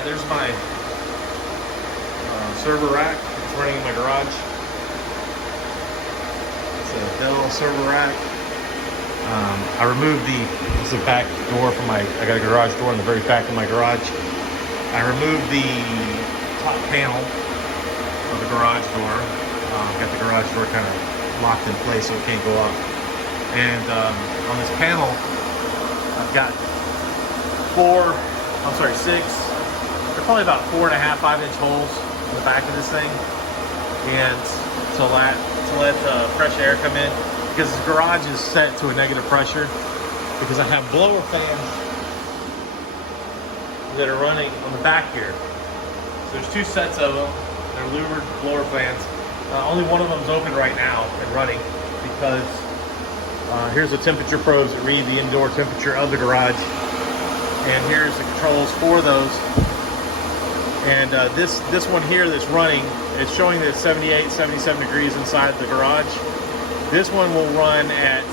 right, there's my server rack. It's running in my garage. It's a Dell server rack. I removed this is a back door from I got a garage door in the very back of my garage. I removed the top panel of the garage door. Got the garage door kind of locked in place so it can't go up. And on this panel, I've got six. They're probably about 4.5, 5-inch holes in the back of this thing. And to let fresh air come in, because this garage is set to a negative pressure, because I have blower fans that are running on the back here. So there's 2 sets of them. They're louvered blower fans. Only one of them is open right now and running, because here's the temperature probes that read the indoor temperature of the garage, and here's the controls for those. And this one here that's running, it's showing that it's 78, 77 degrees inside the garage. This one will run at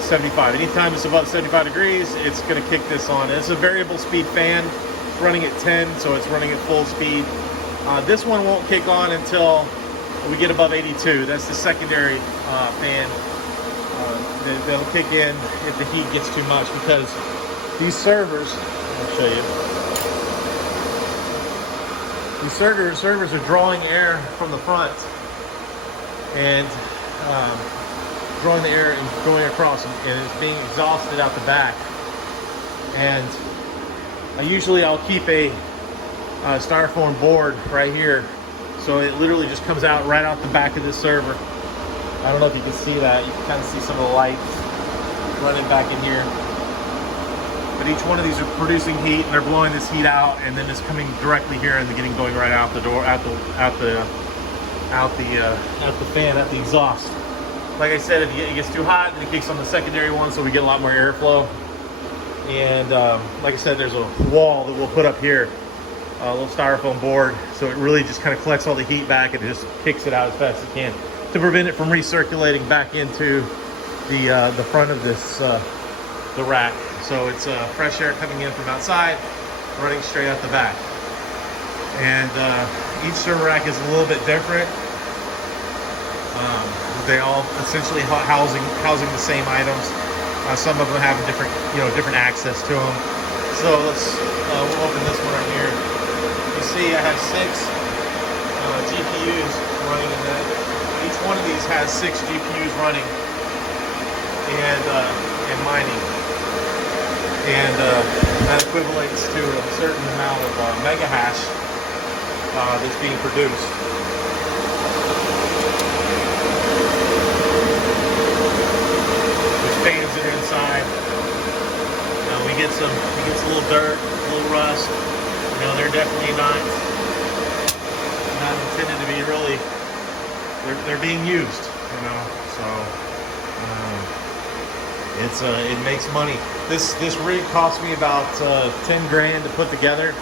75. Anytime it's above 75 degrees, it's going to kick this on. It's a variable speed fan. It's running at 10, so it's running at full speed. This one won't kick on until we get above 82. That's the secondary fan that'll kick in if the heat gets too much, because these servers, I'll show you. These servers are drawing air from the front and drawing the air and going across, and it's being exhausted out the back. And I'll keep a styrofoam board right here, so it literally just comes out right out the back of this server. I don't know if you can see that. You can kind of see some of the lights running back in here. But each one of these are producing heat, and they're blowing this heat out, and then it's coming directly here and getting going right out the door, out the fan, out the exhaust. Like I said, if it gets too hot, then it kicks on the secondary one, so we get a lot more airflow. And like I said, there's a wall that we'll put up here, a little styrofoam board, so it really just kind of collects all the heat back and it just kicks it out as fast as it can to prevent it from recirculating back into the front of this the rack. So it's fresh air coming in from outside, running straight out the back. And each server rack is a little bit different. They all essentially housing the same items. Some of them have different access to them. So we'll open this one right here. You see, I have 6 GPUs running in that. Each one of these has 6 GPUs running and mining. And that equates to a certain amount of mega hash that's being produced. There's fans that are inside. We get a little dirt, a little rust. They're definitely not intended to be really. They're being used. So. It makes money. This rig cost me about 10 grand to put together,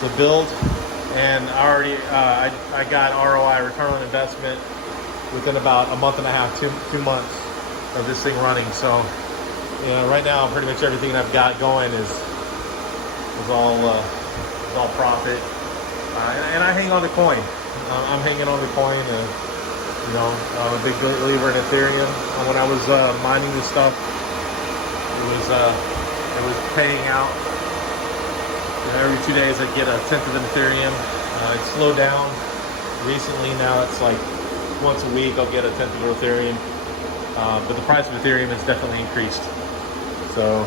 to build, and I got ROI, return on investment, within about a month and a half, 2 months of this thing running. So right now pretty much everything I've got going is all profit, and I hang on the coin. I'm hanging on the coin. I'm a big believer in Ethereum. When I was mining this stuff, it was paying out. Every 2 days I'd get a tenth of an Ethereum. It slowed down recently. Now it's like once a week I'll get a tenth of an Ethereum. But the price of Ethereum has definitely increased. So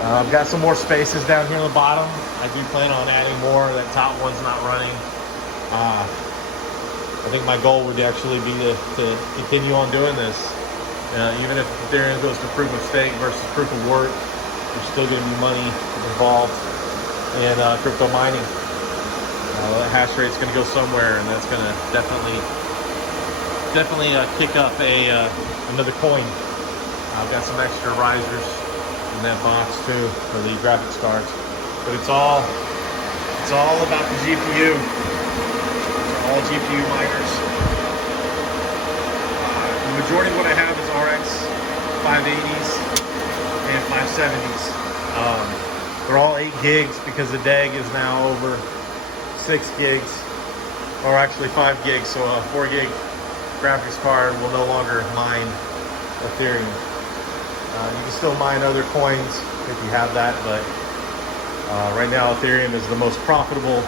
I've got some more spaces down here on the bottom. I do plan on adding more. That top one's not running. I think my goal would actually be to continue on doing this. Even if Ethereum goes to proof of stake versus proof of work, there's still going to be money involved in crypto mining. The hash rate's going to go somewhere, and that's going to definitely kick up another coin. I've got some extra risers in that box too for the graphics cards, but it's all about the GPU. All GPU miners. The majority of what I have is RX 580s and 570s. They're all 8 gigs because the DAG is now over 6 gigs, or actually 5 gigs. So a 4 gig graphics card will no longer mine Ethereum. You can still mine other coins if you have that, but right now Ethereum is the most profitable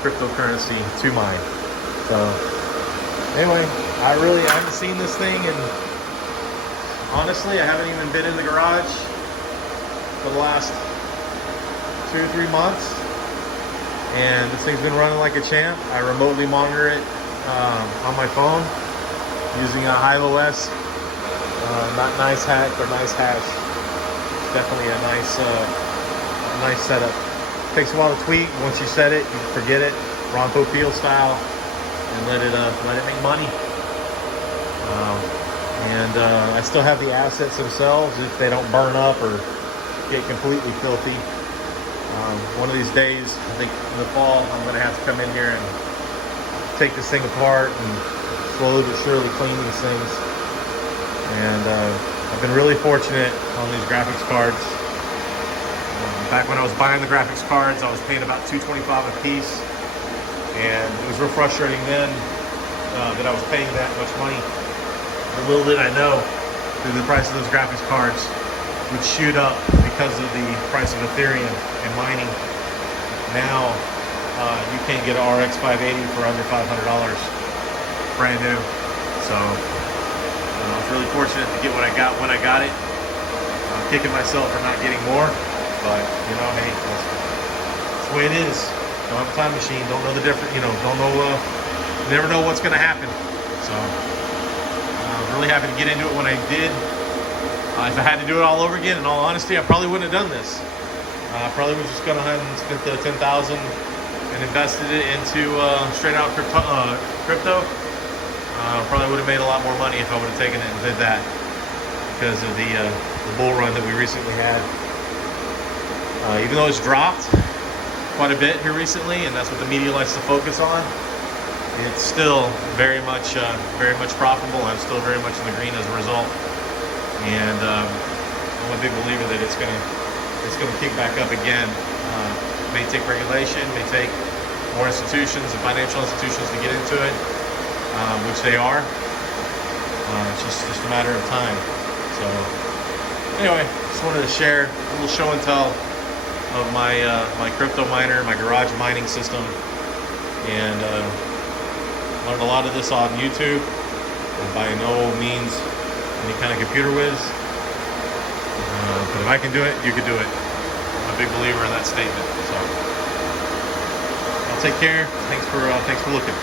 cryptocurrency to mine. So anyway, I haven't seen this thing, and honestly, I haven't even been in the garage for the last 2 or 3 months, and this thing's been running like a champ. I remotely monitor it on my phone using a HiveOS, not NiceHack or NiceHash. It's definitely a nice setup. Takes a while to tweak. Once you set it, you forget it, Ron Popeil style, and let it make money. I still have the assets themselves if they don't burn up or get completely filthy. One of these days, I think in the fall, I'm going to have to come in here and take this thing apart and slowly but surely clean these things. And I've been really fortunate on these graphics cards. Back when I was buying the graphics cards, I was paying about $225 a piece, and it was real frustrating then that I was paying that much money. But little did I know that the price of those graphics cards would shoot up because of the price of Ethereum and mining. Now you can get an RX 580 for under $500, brand new. So I was really fortunate to get what I got when I got it. I'm kicking myself for not getting more, but you know, hey, that's the way it is. Don't have a time machine, don't know the difference, you know, don't know, never know what's gonna happen. So I'm really happy to get into it when I did. If I had to do it all over again, in all honesty, I probably wouldn't have done this. I probably was just gone ahead and spent the $10,000 and invested it into straight out crypto. Probably would have made a lot more money if I would have taken it and did that, because of the bull run that we recently had. Even though it's dropped quite a bit here recently, and that's what the media likes to focus on, it's still very much profitable. I'm still very much in the green as a result. And I'm a big believer that it's gonna kick back up again. It may take regulation, may take more institutions and financial institutions to get into it, which they are. It's just a matter of time. So anyway, just wanted to share a little show and tell of my my crypto miner, my garage mining system, and learned a lot of this on YouTube. And by no means any kind of computer whiz, but if I can do it, you can do it. I'm a big believer in that statement. So I'll take care. Thanks for looking.